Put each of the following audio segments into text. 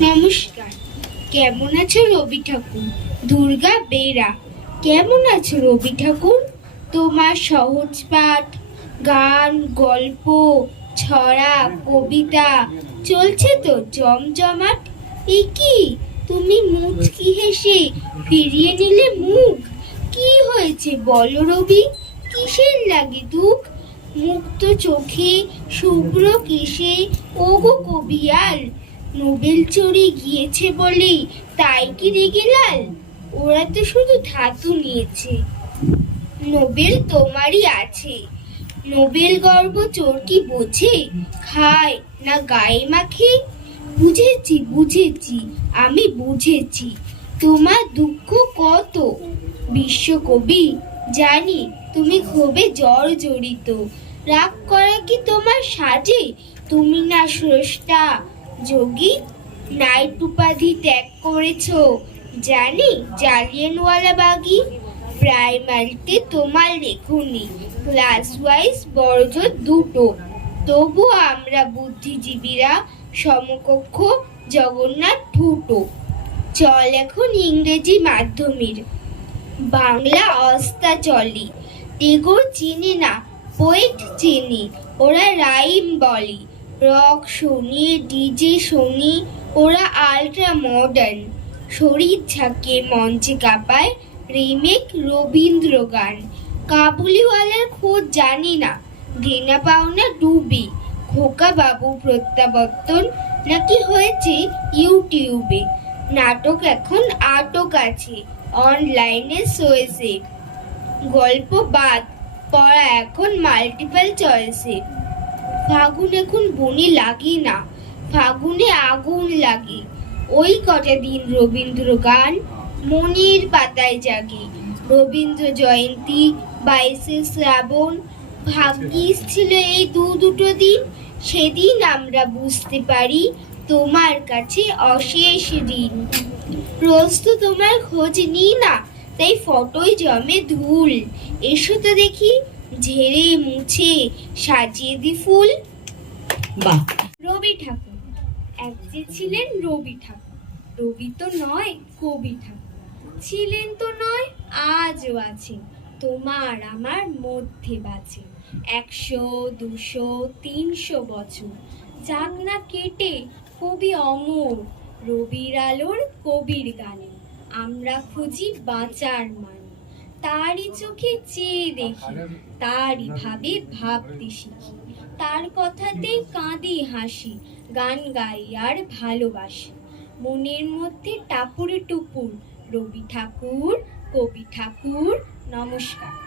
নমস্কার। কেমন আছো রবি ঠাকুর? দুর্গা বেরা। কেমন আছো রবি ঠাকুর? তোমার সহজ পাঠ, গান, গল্প, ছড়া, কবিতা, চলছে তো জমজমাট? এ কি? তুমি মুচকি হেসে ফিরিয়ে নিলে মুখ? কি হয়েছে বলো রবি? কিসের লাগে দুঃখ? মুক্ত চোখে শুভ্র কেশে ওগো কবিয়াল নোবেল চড়ে গিয়েছে বলেই তাই কি রেগে লাল ওরা তো শুধু ধাতু নিয়েছে। নোবেল তোমারই আছে। নোবেল গর্ব চোর কি বোঝে? খায় না গায়ে মাখে? বুঝেছি বুঝেছি, আমি বুঝেছি। তোমার দুঃখ কত? বিশ্বকবি জানি তুমি ক্ষোভে জ্বর জড়িত। রাগ করা কি তোমার সাজে? তুমি না স্রষ্টা যোগী নাইট উপাধি ত্যাগ করেছ। জানি জালিয়ানওয়ালা বাগি, প্রাইমারিতে তোমার লেখনি ক্লাস ওয়াইজ বড়জোর দুটো। তবুও আমরা বুদ্ধিজীবীরা সমকক্ষ জগন্নাথ ঠুটো। চল এখন ইংরেজি মাধ্যমের। বাংলা অস্তা চলি, টেগোর চিনি না, পোয়েট চিনি, ওরা রাইম বলি। রক শুনি, ডিজে শুনি, ওরা আলট্রা মডার্ন। শরীর ঝাঁকে মঞ্চে কাঁপায় রিমেক রবীন্দ্র গান কাবুলিওয়ালার খোঁজ জানি না, ঘৃণা পাওনা ডুবি। খোকা বাবু প্রত্যাবর্তন নাকি হয়েছে ইউটিউবে? নাটক এখন আটক আছে, অনলাইনে সয়েছে গল্প বাদ, পড়া এখন মাল্টিপল চয়েসে ফাগুন এখন বনে লাগি না, ফাগুনে আগুন লাগে। ওই কটা দিন রবীন্দ্র গান মনির পাতায় জাগে। রবীন্দ্র জয়ন্তী, বাইশে শ্রাবণ, ভাগ্যিস ছিল এই দু দুটো দিন। সেদিন আমরা বুঝতে পারি তোমার কাছে অশেষ ঋণ। রোজ তো তোমার খোঁজ নিই না, তাই ফটোই জমে ধুল। এসো তো দেখি ঝেড়ে মুছে সাজিয়ে দি ফুল। বাহ। রবি ঠাকুর। এক যে ছিলেন রবি ঠাকুর। রবি তো নয় কবি ঠাকুর। ছিলেন তো নয় আজও আছেন তোমার আমার মধ্যে বাঁচে। একশো দুশো তিনশো বছর। যাক না কেটে কবি অমর রবির আলোর কবির গানে। আমরা খুঁজি বাঁচার মানে। তারই চোখে চেয়ে দেখি, তারই ভাবে ভাবতে শিখি। তার কথাতেই কাঁদি হাসি, গান গাই আর ভালোবাসি। মনের মধ্যে টাপুরে টুপুর, রবি ঠাকুর, কবি ঠাকুর, নমস্কার।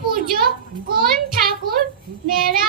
পুজো কোন ঠাকুর মেরা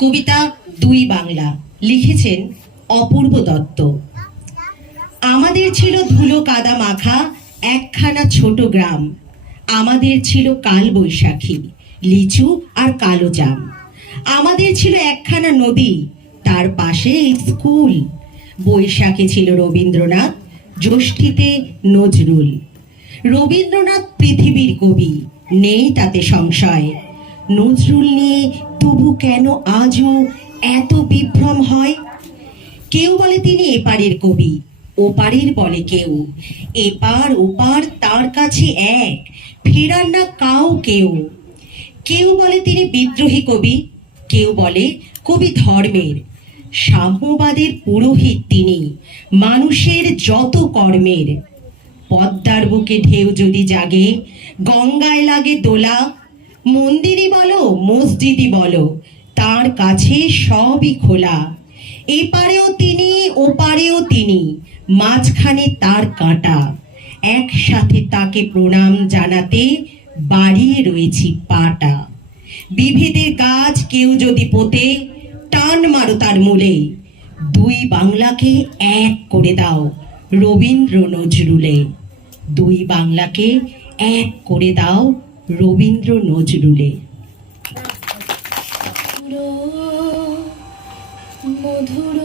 কবিতা দুই বাংলা লিখেছেন অপূর্ব দত্ত। আমাদের ছিল ধুলো কাদা মাখা একখানা ছোট গ্রাম। আমাদের ছিল কাল বৈশাখী, লিচু আর কালো জাম। আমাদের ছিল একখানা নদী, তার পাশে স্কুল। বৈশাখে ছিল রবীন্দ্রনাথ জ্যৈষ্ঠীতে নজরুল। রবীন্দ্রনাথ পৃথিবীর কবি, নেই তাতে সংশয়। নজরুল নিয়ে তবু কেন আজও এত বিভ্রম হয়? কেউ বলে তিনি এপারের কবি, ওপারের বলে কেউ। এপার ওপার তার কাছে এক, ফেরার না কাউ কেউ। কেউ বলে তিনি বিদ্রোহী কবি, কেউ বলে কবি ধর্মের। সাম্যবাদের পুরোহিত তিনি, মানুষের যত কর্মের। পদ্মার বুকে ঢেউ যদি জাগে, গঙ্গায় লাগে দোলা। মন্দিরই বলো মসজিদই বলো, তার কাছে সবই খোলা। এপারেও তিনি, ওপারেও তিনি, মাঝখানে তার কাঁটা। একসাথে তাকে প্রণাম জানাতে বাড়িয়ে রয়েছি পাটা। বিভেদের গাছ কেউ যদি পোতে টান মারো তার মূলে। দুই বাংলাকে এক করে দাও রবীন্দ্র নজরুলে। দুই বাংলাকে এক করে দাও রবীন্দ্র নজরুলে। মধুর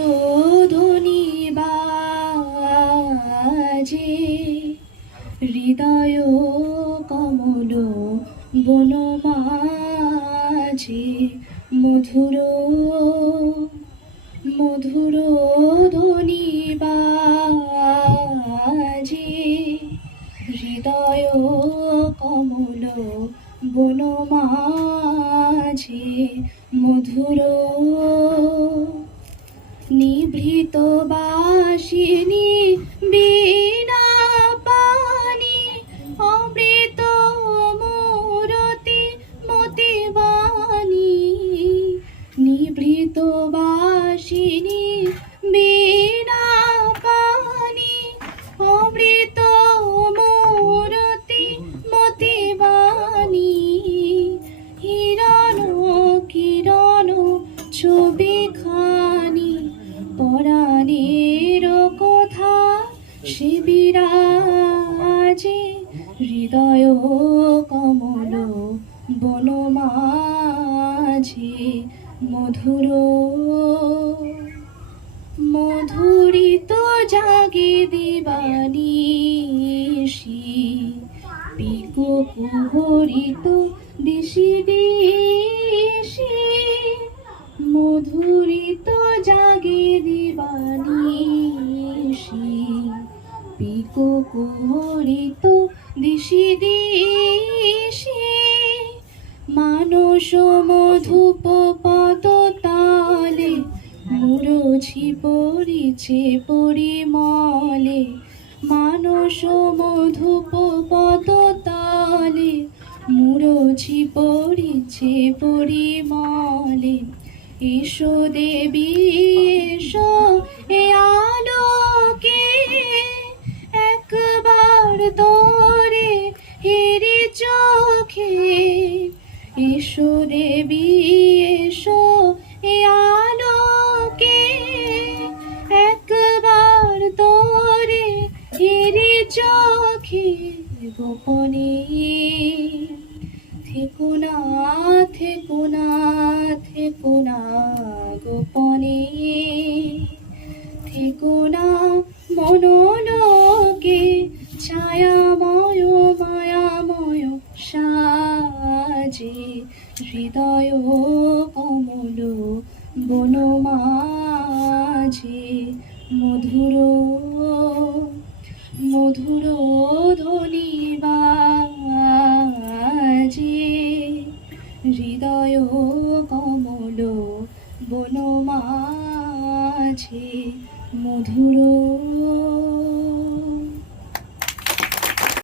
ধ্বনি বাজে। হৃদয় কমল বনমাঝে মধুর মধুর ধ্বনি হৃদয় কমল বনমাঝে মধুর নিভৃত বাসিনী মধুর, মধুরিত জাগে দিবানিশি পিকো কুহরিত দিশি দিশি, মধুরিত জাগে দিবানিশি পিকো কুহরিত দিশি দিশি, মানস মধুপ মুরছি পরিছে পরিমলে, মানস মধুপ পদ তালে মুরছি পরিছে পরিমলে। এসো দেবী, এসো এ আলোকে, একবার তোরে হেরি চোখে। এসো দেবী গোপনে থেকো না থেকো না থেকো না গোপনে থেকো না মনোলোকে ছায়াময়, মায়াময় সাজে, হৃদয় কমল বনমাঝে